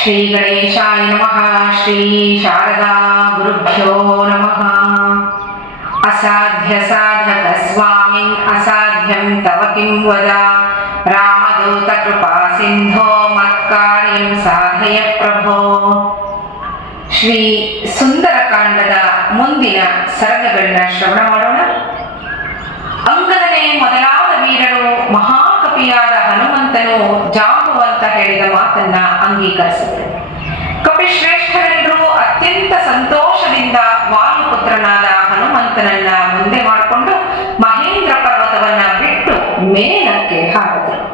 ಶ್ರೀ ಗಣೇಶಾಯ ನಮಃ ಶ್ರೀ ಶಾರದಾ ಗುರುಭ್ಯೋ ನಮಃ ಅಸಾಧ್ಯ ಸಾಧಕ ಸ್ವಾಮಿ ಅಸಾಧ್ಯಂ ತವ ಕಿಂ ವದ ರಾಮದೂತ ಕೃಪಾ ಸಿಂಧೋ ಮತ್ಕಾರ್ಯಂ ಸಾಧಯ ಪ್ರಭೋ ಶ್ರೀ ಸುಂದರಕಾಂಡದ ಮುಂದಿನ ಸರಗಗಳನ್ನ ಶ್ರವಣ ಮಾಡೋಣ. ಅಂಗದನೇ ಮೊದಲಾದ ವೀರರು ಮಹಾಕಪಿಯಾದ ಹನುಮಂತನು ಜಾಂಬುವಂತ ಹೇಳಿದ ಮಾತನ್ನ ಅಂಗೀಕರಿಸಿದರು. ಕಪಿಶ್ರೇಷ್ಠರೆಲ್ಲರೂ ಅತ್ಯಂತ ಸಂತೋಷದಿಂದ ವಾಯುಪುತ್ರನಾದ ಹನುಮಂತನನ್ನ ಮುಂದೆ ಮಾಡಿಕೊಂಡು ಮಹೇಂದ್ರ ಪರ್ವತವನ್ನ ಬಿಟ್ಟು ಮೇಲಕ್ಕೆ ಹಾಕಿದರು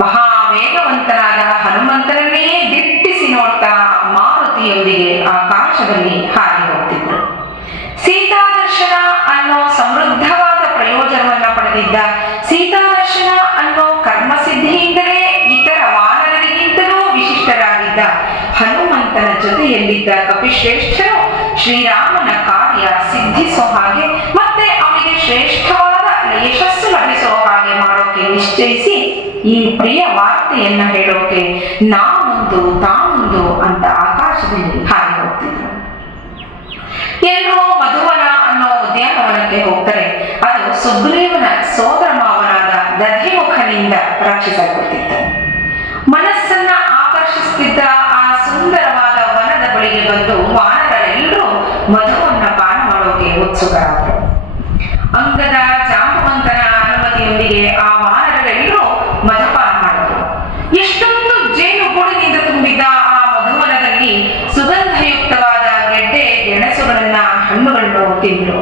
ಮಹಾವೇಗವಂತನಾದ ಹನುಮಂತನನ್ನೇ ದಿಟ್ಟಿಸಿ ನೋಡ್ತಾ ಮಾರುತಿಯೊಂದಿಗೆ ಆಕಾಶದಲ್ಲಿ ಹಾರಿ ಹೋಗ್ತಿದ್ರು. ಸೀತಾದರ್ಶನ ಅನ್ನೋ ಸಮೃದ್ಧವಾದ ಪ್ರಯೋಜನವನ್ನ ಪಡೆದಿದ್ದ ಸೀತಾದರ್ಶನ ವಿಶಿಷ್ಟರಾಗಿದ್ದ ಹನುಮಂತನ ಜೊತೆಯಲ್ಲಿದ್ದ ಕಪಿಶ್ರೇಷ್ಠರು ಶ್ರೀರಾಮನ ಕಾರ್ಯ ಸಿದ್ಧಿಸೋ ಹಾಗೆ ಮತ್ತೆ ಅವನಿಗೆ ಶ್ರೇಷ್ಠವಾದ ಯಶಸ್ಸು ಲಭಿಸೋ ಹಾಗೆ ಮಾಡೋಕೆ ನಿಶ್ಚಯಿಸಿ ಈ ಪ್ರಿಯ ವಾರ್ತೆಯನ್ನ ಹೇಳೋಕೆ ನಾನೊಂದು, ತಾನೊಂದು ಅಂತ ಆಕಾಶದಲ್ಲಿ ಹಾರಿ ಹೋಗ್ತಿದ್ರು. ಎಲ್ಲರೂ ಮಧುವನ ಅನ್ನೋ ಉದ್ಯಾನವನಕ್ಕೆ ಹೋಗ್ತಾರೆ. ಅದು ಸುಗ್ರೀವನ ಸೋದರ ಮಾವನಾದ ದಧಿಮುಖನಿಂದ ರಕ್ಷಿಸಲ್ಪಟ್ಟಿತ್ತು. ಮನಸ್ಸನ್ನ ಆಕರ್ಷಿಸುತ್ತಿದ್ದ ಆ ಸುಂದರವಾದ ವನದ ಬಳಿಗೆ ಬಂದು ವಾನರೆಲ್ಲರೂ ಮಧುವನ್ನ ಪಾನ ಮಾಡೋಕೆ ಉತ್ಸುಕರಾದರು. ಅಂಗದ ಜಾಂಬವಂತನ ಅನುಮತಿಯೊಂದಿಗೆ ಆ ವಾನರೆಲ್ಲರೂ ಮಧುಪಾನ ಮಾಡಿದರು. ಎಷ್ಟೊಂದು ಜೇನು ಗೂಡಿನಿಂದ ತುಂಬಿದ್ದ ಆ ಮಧುವನದಲ್ಲಿ ಸುಗಂಧಯುಕ್ತವಾದ ಗೆಡ್ಡೆ, ಗೆಣಸುಗಳನ್ನ ಹಣ್ಣುಗಳನ್ನು ತಿಂದರು.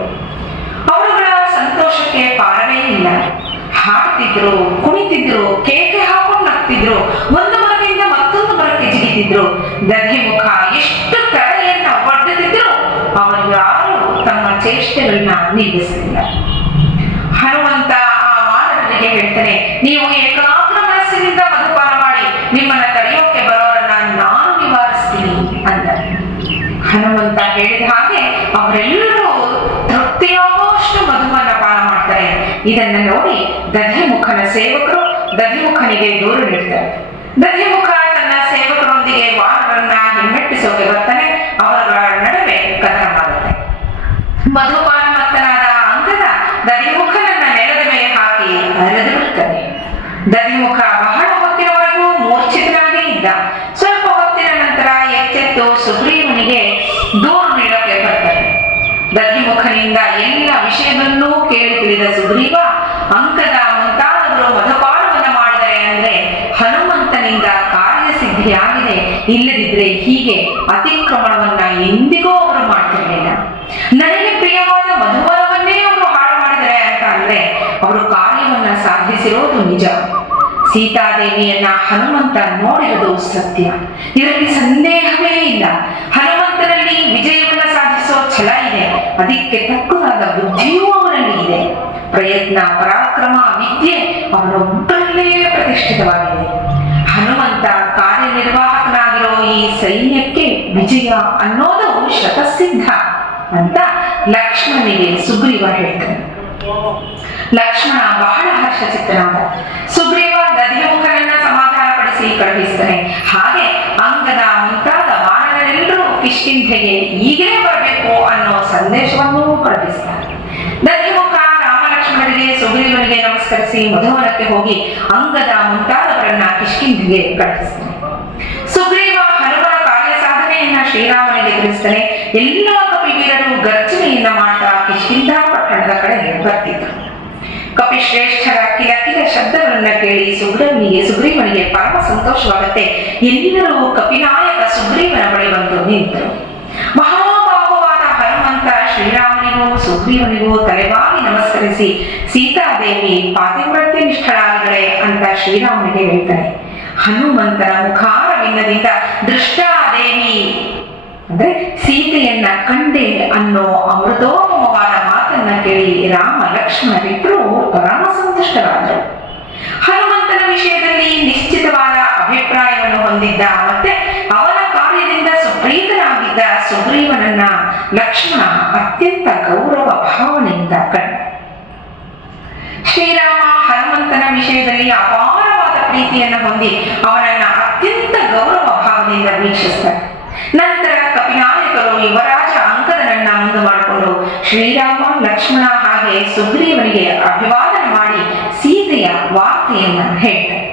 ಅವರುಗಳ ಸಂತೋಷಕ್ಕೆ ಪಾರವೇ ಇಲ್ಲ. ಹಾಡ್ತಿದ್ರು ಕುಣಿತಿದ್ರು, ಕೇಕೆ ಹಾಕೊಂಡು ನಗ್ತಿದ್ರು ಜಿಗಿತಿದ್ರು ದಧಿಮುಖ ಎಷ್ಟು ತಡೆಯನ್ನ ಒಡ್ಡದಿದ್ರು ಅವನು ಯಾರು ತಮ್ಮ ಚೇಷ್ಟೆಗಳನ್ನ ನಿಲ್ಲಿಸಲಿಲ್ಲ. ಹನುಮಂತ ಆ ಮಾನವರಿಗೆ ಹೇಳ್ತಾನೆ, ನೀವು ಏಕಾಗ್ರ ಮನಸ್ಸಿನಿಂದ ಮಧುಪಾನ ಮಾಡಿ, ನಿಮ್ಮನ್ನ ತಡೆಯೋಕೆ ಬರೋರನ್ನ ನಾನು ನಿವಾರಿಸ್ತೀನಿ ಅಂದ. ಹನುಮಂತ ಹೇಳಿದ ಹಾಗೆ ಅವರೆಲ್ಲರೂ ತೃಪ್ತಿಯಾಗುವಷ್ಟು ಮಧುವನ್ನ ಪಾನ ಮಾಡ್ತಾರೆ. ಇದನ್ನ ನೋಡಿ ದಧಿಮುಖನ ಸೇವಕರು ದಧಿಮುಖನಿಗೆ ದೂರು ನೀಡ್ತಾರೆ. ದಧಿಮುಖ ವಾನರನ್ನ ಹಿಮ್ಮೆಟ್ಟಿಸೋಕೆ ಬರ್ತಾನೆ ಅವರ ನಡುವೆ ಕದನ ಮಾಡುತ್ತೆ. ಮಧುಪಾನ ಮತ್ತನಾದ ಅಂಗದ ದದಿಮುಖನನ್ನ ನೆಲದ ಮೇಲೆ ಹಾಕಿ ಅರೆದು ಬಿಡ್ತಾನೆ. ದದಿಮುಖ ಬಹಳ ಹೊತ್ತಿನವರೆಗೂ ಮೂರ್ಛಿತನಾಗೇ ಇದ್ದ. ಸ್ವಲ್ಪ ಹೊತ್ತಿನ ನಂತರ ಎಚ್ಚೆತ್ತು ಸುಗ್ರೀವನಿಗೆ ದೂರು ನೀಡೋಕೆ ಬರ್ತಾನೆ ದದಿಮುಖನಿಂದ ಎಲ್ಲ ವಿಷಯವನ್ನೂ ಕೇಳಿ ತಿಳಿದ ಸುಗ್ರೀವ ಅಂಕದ ಮುಂತಾದವರು ಮಧುಪಾನವನ್ನ ಮಾಡಿದರೆ ಅಂದ್ರೆ ಹನುಮಂತನಿಂದ ಕಾರ್ಯಸಿದ್ಧಿಯಾಗಿದೆ ಇಲ್ಲದಿದ್ರೆ ಹೀಗೆ ಅತಿಕ್ರಮಣವನ್ನ ಎಂದಿಗೂ ಅವರು ಮಾಡ್ತಿರ್ಲಿಲ್ಲ. ನನಗೆ ಪ್ರಿಯವಾದ ಮಧುವನವನ್ನೇ ಅವರು ಹಾಳು ಮಾಡಿದರೆ ಅಂತ ಅಂದ್ರೆ, ಅವರು ಕಾರ್ಯವನ್ನ ಸಾಧಿಸಿರೋದು ನಿಜ. ಸೀತಾದೇವಿಯನ್ನ ಹನುಮಂತ ನೋಡಿರೋದು ಸತ್ಯ. ಇದರಲ್ಲಿ ಸಂದೇಹವೇ ಇಲ್ಲ. ಹನುಮಂತನಲ್ಲಿ ವಿಜಯವನ್ನ ಸಾಧಿಸೋ ಛಲ ಇದೆ. ಅದಕ್ಕೆ ತಕ್ಕದಾದ ಬುದ್ಧಿಯೂ ಅವನಲ್ಲಿ ಇದೆ. ಪ್ರಯತ್ನ, ಪರಾಕ್ರಮ, ವಿದ್ಯೆ ಅವನೊಬ್ಬರಲ್ಲೇ ಪ್ರತಿಷ್ಠಿತವಾಗಿದೆ. ಹನುಮಂತ ಕಾರ್ಯನಿರ್ವಾಹಕನಾಗಿರೋ ಈ ಸೈನ್ಯಕ್ಕೆ ವಿಜಯ ಅನ್ನೋದು ಶತಸಿದ್ಧ ಅಂತ ಲಕ್ಷ್ಮಣನಿಗೆ ಸುಗ್ರೀವ ಹೇಳ್ತಾನೆ ಲಕ್ಷ್ಮಣ ಬಹಳ ಹರ್ಷಚಿತ್ತನಾದ. ಸುಗ್ರೀವ ದಧಿಮುಖನನ್ನ ಸಮಾಧಾನಪಡಿಸಿ ಕಳುಹಿಸ್ತಾನೆ. ಹಾಗೆ ಅಂಗದ ಮುಂತಾದ ವಾನರರೆಲ್ಲರೂ ಕಿಷ್ಕಿಂಧೆಗೆ ಈಗಲೇ ಬರಬೇಕು ಅನ್ನೋ ಸಂದೇಶವನ್ನೂ ಕಳುಹಿಸ್ತಾರೆ. ದಧಿಮುಖ ರಾಮಲಕ್ಷ್ಮಣರಿಗೆ ಸುಗ್ರೀವನಿಗೆ ನಮಸ್ಕರಿಸಿ ಮಧುವನಕ್ಕೆ ಹೋಗಿ ಅಂಗದ ಮುಂತಾದವರನ್ನ ಕಿಷ್ಕಿಂಧೆಗೆ ಕಳುಹಿಸ್ತಾನೆ ಸುಗ್ರೀವ ಹಲವರ ಕಾರ್ಯ ಶ್ರೀರಾಮನಿಗೆ ತಿಳಿಸ್ತಾನೆ ಎಲ್ಲ ಕಪಿವೀರರು ಗರ್ಜನೆಯಿಂದ ಮಾಡ್ತಾ ಕಿಷ್ಕಿಂಧ ಪಟ್ಟಣದ ಕಡೆ ಬರ್ತಿದ್ರು ಕಪಿಶ್ರೇಷ್ಠರ ಕಿಲ ಕಿಲ ಶಬ್ದಗಳನ್ನ ಕೇಳಿ ಸುಗ್ರೀವನಿಗೆ ಸುಗ್ರೀವನಿಗೆ ಪರಮ ಸಂತೋಷವಾಗುತ್ತೆ. ಎಲ್ಲರೂ ಕಪಿನಾಯಕ ಸುಗ್ರೀವನ ಬಳಿ ಬಂದು ನಿಂತರು ಮಹಾಭಾವವಾದ ಹನುಮಂತ ಶ್ರೀರಾಮನಿಗೂ ಸುಗ್ರೀವನಿಗೂ ತಲೆಬಾಗಿ ನಮಸ್ಕರಿಸಿ, ಸೀತಾದೇವಿ, ಪಾತಿವ್ರತ್ಯ ನಿಷ್ಠಳಾಗಿದ್ದಾಳೆ ಅಂತ ಶ್ರೀರಾಮನಿಗೆ ಹೇಳ್ತಾನೆ. ಹನುಮಂತನ ಮುಖಾರವಿಂದದಿಂದ ದೃಷ್ಟಾದೇವಿ ಅಂದ್ರೆ ಸೀತೆಯನ್ನ ಕಂಡೆ ಅನ್ನೋ ಅಮೃತೋಪಮವಾದ ಮಾತನ್ನ ಕೇಳಿ ರಾಮ ಲಕ್ಷ್ಮಣರಿಬ್ರು ಪರಮ ಸಂತುಷ್ಟರಾದರು. ಹನುಮಂತನ ವಿಷಯದಲ್ಲಿ ನಿಶ್ಚಿತವಾದ ಅಭಿಪ್ರಾಯವನ್ನು ಹೊಂದಿದ್ದ ಮತ್ತೆ ಅವನ ಕಾರ್ಯದಿಂದ ಸುಪ್ರೀತನಾಗಿದ್ದ ಸುಗ್ರೀವನನ್ನ ಲಕ್ಷ್ಮಣ ಅತ್ಯಂತ ಗೌರವ ಭಾವನೆಯಿಂದ ಕಂಡ. ಶ್ರೀರಾಮ ಹನುಮಂತನ ವಿಷಯದಲ್ಲಿ ಅಪಾರವಾದ ಪ್ರೀತಿಯನ್ನು ಹೊಂದಿ ಅವನನ್ನ ಅತ್ಯಂತ ಗೌರವ ಭಾವನೆಯಿಂದ ವೀಕ್ಷಿಸ್ತಾರೆ ಯುವರಾಜ ಅಂಕದನನ್ನ ಮುಂದೆ ಮಾಡಿಕೊಂಡು ಶ್ರೀರಾಮ, ಲಕ್ಷ್ಮಣ ಹಾಗೆ ಸುಗ್ರೀವನಿಗೆ ಅಭಿವಾದನ ಮಾಡಿ ಸೀತೆಯ ವಾರ್ತೆಯನ್ನ ಹೇಳ್ತಾರೆ.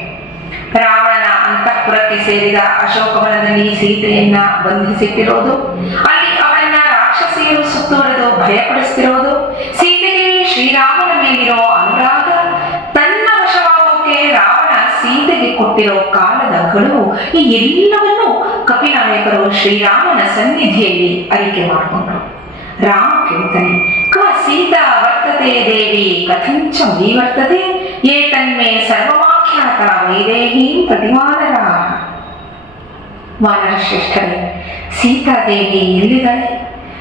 ರಾವಣನ ಅಂತಃಪುರಕ್ಕೆ ಸೇರಿದ ಅಶೋಕವನದಲ್ಲಿ ಸೀತೆಯನ್ನ ಬಂಧಿಸಿಟ್ಟಿರೋದು, ಅಲ್ಲಿ ಅವಳನ್ನ ರಾಕ್ಷಸಿಯರು ಸುತ್ತುವರೆದು ಭಯಪಡಿಸ್ತಿರೋದು, ಸೀತೆಗೆ ಶ್ರೀರಾಮನ ಮೇಲಿರೋ ಅನುರಾಗ, ತನ್ನ ವಶವಾಗೋಕೆ ರಾವಣ ಸೀತೆಗೆ ಕೊಟ್ಟಿರೋ ಕಾಲದ ಗಡುವು ಈ ಎಲ್ಲವನ್ನೂ ಕಪಿನಾಯಕರು ಶ್ರೀರಾಮನ ಸನ್ನಿಧಿಯಲ್ಲಿ ಅರಿಕೆ ಮಾಡಿಕೊಂಡರು. ರಾಮ ಕೇಳ್ತಾನೆ ಕ ಸೀತಾ ವರ್ತತೆ ದೇವಿ, ಕಥಂಚ ಮೀ ವರ್ತತೆ ತನ್ಮೇ ಸರ್ವಮಾಖ್ಯಾತ ವೈದೇಹಿ ಪ್ರತಿಮಾನರ ವಾನರ ಶ್ರೇಷ್ಠರೇ ಸೀತಾದೇವಿ ಎಲ್ಲಿದ್ದಾಳೆ?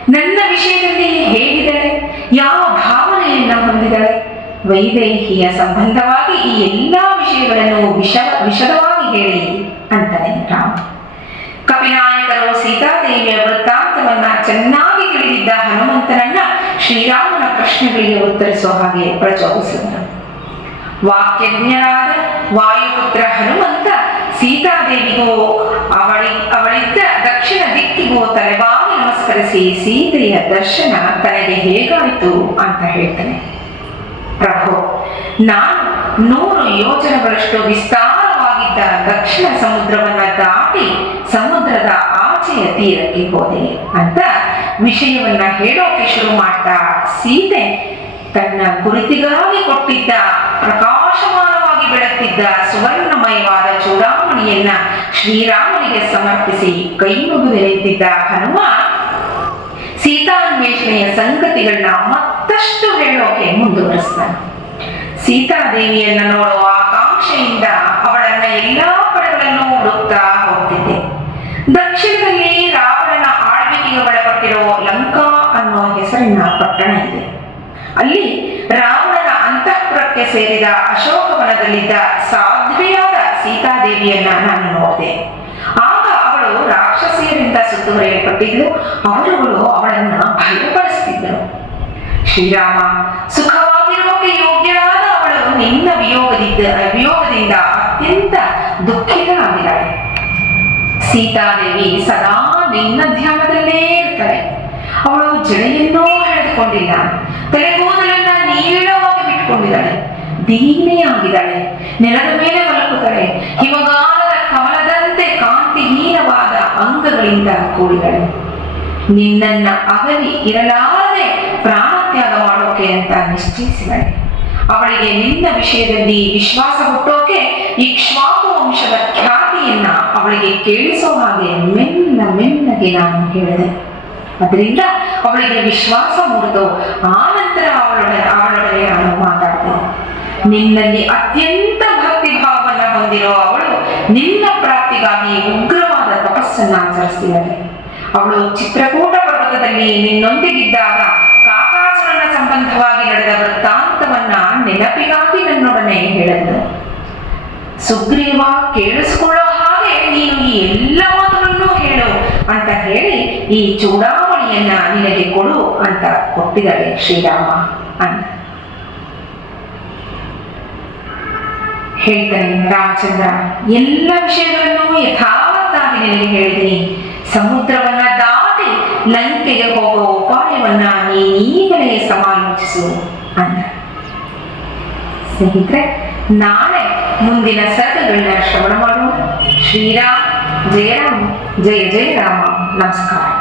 ನನ್ನ ವಿಷಯದಲ್ಲಿ ಹೇಗಿದ್ದಾಳೆ? ಯಾವ ಭಾವನೆಯನ್ನ ಹೊಂದಿದ್ದಾಳೆ? ವೈದೇಹಿಯ ಸಂಬಂಧವಾಗಿ ಈ ಎಲ್ಲಾ ವಿಷಯಗಳನ್ನು ವಿಷ ವಿಶದವಾಗಿ ಹೇಳಿ ಅಂತಾನೆ ರಾಮ. ಕಪಿನಾಯಕರು ಸೀತಾದೇವಿಯ ವೃತ್ತಾಂತವನ್ನ ಚೆನ್ನಾಗಿ ತಿಳಿದಿದ್ದ ಹನುಮಂತನನ್ನ ಶ್ರೀರಾಮನ ಪ್ರಶ್ನೆಗಳಿಗೆ ಉತ್ತರಿಸುವ ಹಾಗೆ ಪ್ರಚೋದಿಸಿದನು. ವಾಕ್ಯಜ್ಞರಾದ ವಾಯುಪುತ್ರ ಹನುಮಂತ ಸೀತಾದೇವಿಗೂ ಅವಳಿ, ಅವಳಿದ್ದ ದಕ್ಷಿಣ ದಿಕ್ಕಿಗೂ ತಲೆಬಾವಿ ನಮಸ್ಕರಿಸಿ ಸೀತೆಯ ದರ್ಶನ ತನಗೆ ಹೇಗಾಯಿತು ಅಂತ ಹೇಳ್ತಾನೆ. ಪ್ರಭು, ನಾನು ನೂರು ಯೋಜನೆಗಳಷ್ಟು ವಿಸ್ತಾರವಾಗಿದ್ದ ದಕ್ಷಿಣ ಸಮುದ್ರವನ್ನ ದಾಟಿ ಸಮುದ್ರದ ಆಚೆಯ ತೀರಕ್ಕೆ ಹೋದೆ ಅಂತ ವಿಷಯವನ್ನ ಹೇಳೋಕೆ ಶುರು ಮಾಡ್ತಾ ಸೀತೆ ತನ್ನ ಕುರಿತಿಗಾಗಿ ಕೊಟ್ಟಿದ್ದ ಪ್ರಕಾಶಮಾನವಾಗಿ ಬೆಳಗ್ತಿದ್ದ ಸುವರ್ಣಮಯವಾದ ಚೂಡಾಮಣಿಯನ್ನ ಶ್ರೀರಾಮನಿಗೆ ಸಮರ್ಪಿಸಿ ಕೈ ಮುಗಿದು ನಿಂತಿದ್ದ ಹನುಮ ಸೀತಾನ್ವೇಷಣೆಯ ಸಂಗತಿಗಳನ್ನ ಮತ್ತಷ್ಟು ಹೇಳೋಕೆ ಮುಂದುವರಿಸ್ತಾನೆ ಸೀತಾದೇವಿಯನ್ನ ನೋಡುವ ಆಕಾಂಕ್ಷೆಯಿಂದ ಎಲ್ಲಾ ಕಡೆಗಳನ್ನು ಹುಡುಕ್ತಾ ಹೋಗ್ತಿದ್ದೆ. ದಕ್ಷಿಣದಲ್ಲಿ ರಾವಣನ ಆಳ್ವಿಕೆಗೆ ಒಳಪಟ್ಟಿರೋ ಲಂಕಾ ಅನ್ನೋ ಹೆಸರಿನ ಪಟ್ಟಣ ಇದೆ. ಅಲ್ಲಿ ರಾವಣನ ಅಂತಃಪುರಕ್ಕೆ ಸೇರಿದ ಅಶೋಕವನದಲ್ಲಿದ್ದ ಸಾಧ್ವಿಯಾದ ಸೀತಾದೇವಿಯನ್ನ ನಾನು ನೋಡಿದೆ. ಆಗ ಅವಳು ರಾಕ್ಷಸಿಯರಿಂದ ಸುತ್ತುವರಿಯಲ್ಪಟ್ಟಿದ್ಲು. ಅವರುಗಳು ಅವಳನ್ನ ಭಯಪಡಿಸ್ತಿದ್ದರು. ಶ್ರೀರಾಮ ಸುಖವಾಗಿರೋಕೆ ಯೋಗ್ಯಳಾದ ಅವಳು ನಿನ್ನ ವಿಯೋಗದಿಂದ ವಿಯೋಗದಿಂದ ಅತ್ಯಂತ ದುಃಖಿತರಾಗಿದ್ದಾರೆ. ಸೀತಾದೇವಿ ಸದಾ ನಿನ್ನ ಧ್ಯಾನದಲ್ಲೇ ಇರ್ತಾರೆ. ಅವಳು ಜಡೆಯನ್ನೋ ಎಳೆದುಕೊಂಡಿಲ್ಲ. ತಲೆಗೂದಲನ್ನ ನೀಳವಾಗಿ ಬಿಟ್ಕೊಂಡಿದ್ದಾಳೆ ದೀನೆಯಾಗಿದ್ದಾಳೆ. ನೆಲದ ಮೇಲೆ ಮಲಗುತ್ತಾಳೆ ಹಿಮಗಾಲದ ಕಮಲದಂತೆ ಕಾಂತಿಹೀನವಾದ ಅಂಗಗಳಿಂದ ಕೂಡಿದಳೆ ನಿನ್ನನ್ನ ಅಗಲಿ ಇರಲಾರದೆ ಪ್ರಾಣತ್ಯಾಗ ಮಾಡೋಕೆ ಅಂತ ನಿಶ್ಚಯಿಸಿದಳೆ ಅವಳಿಗೆ ನಿನ್ನ ವಿಷಯದಲ್ಲಿ ವಿಶ್ವಾಸ ಹುಟ್ಟೋಕೆ ಇಕ್ಷ್ವಾಕು ವಂಶದ ಖ್ಯಾತಿಯನ್ನ ಅವಳಿಗೆ ಕೇಳಿಸೋ ಹಾಗೆ ಮೆನ್ನ ಮೆನ್ನಗೆ ನಾನು ಹೇಳಿದೆ. ಅದರಿಂದ ಅವಳಿಗೆ ವಿಶ್ವಾಸ ಮೂಡಿತು ಆ ನಂತರ ಅವಳೊಡನೆ ಅವಳೊಡನೆ ನಾನು ಮಾತಾಡಿದೆ ನಿನ್ನಲ್ಲಿ ಅತ್ಯಂತ ಭಕ್ತಿ ಭಾವವನ್ನು ಹೊಂದಿರೋ ಅವಳು ನಿನ್ನ ಪ್ರಾಪ್ತಿಗಾಗಿ ಉಗ್ರವಾದ ತಪಸ್ಸನ್ನು ಆಚರಿಸ್ತಿದ್ದಾಳೆ. ಅವಳು ಚಿತ್ರಕೂಟ ಪರ್ವತದಲ್ಲಿ ನಿನ್ನೊಂದಿಗಿದ್ದಾಗ ಕಾಕಾಸುರನ ಸಂಬಂಧವಾಗಿ ನಡೆದ ವೃತ್ತಾಂತವನ್ನ ನೆನಪಿಗಾಗಿ ನನ್ನೊಡನೆ ಹೇಳಿದಳು ಸುಗ್ರೀವ ಕೇಳಿಸ್ಕೊಳ್ಳೋ ಹಾಗೆ ನೀನು ಈ ಎಲ್ಲ ಮಾತುಗಳನ್ನು ಹೇಳು ಅಂತ ಹೇಳಿ ಈ ಚೂಡಾವಣಿಯನ್ನ ನಿನಗೆ ಕೊಡು ಅಂತ ಕೊಟ್ಟಿದ್ದಾರೆ ಶ್ರೀರಾಮ ಅಂತ ಹೇಳ್ತಾನೆ ರಾಮಚಂದ್ರ ಎಲ್ಲ ವಿಷಯಗಳನ್ನು ಯಥಾವತ್ತಾಗಿ ನಿನಗೆ ಹೇಳಿದ್ದೀನಿ. ಸಮುದ್ರವನ್ನ ದಾಟಿ ಲಂಕೆಗೆ ಹೋಗುವ ಉಪಾಯವನ್ನ ನೀನೀಗಲೇ ಸಮಾಲೋಚಿಸು ಅಂತ ಸ್ನೇಹಿತರೆ ನಾಳೆ ಮುಂದಿನ ಸರ್ಗಗಳನ್ನ ಶ್ರವಣ ಮಾಡೋಣ. ಶ್ರೀರಾಮ್ ಜಯರಾಮ್ ಜಯ ಜಯ ರಾಮ. ನಮಸ್ಕಾರ.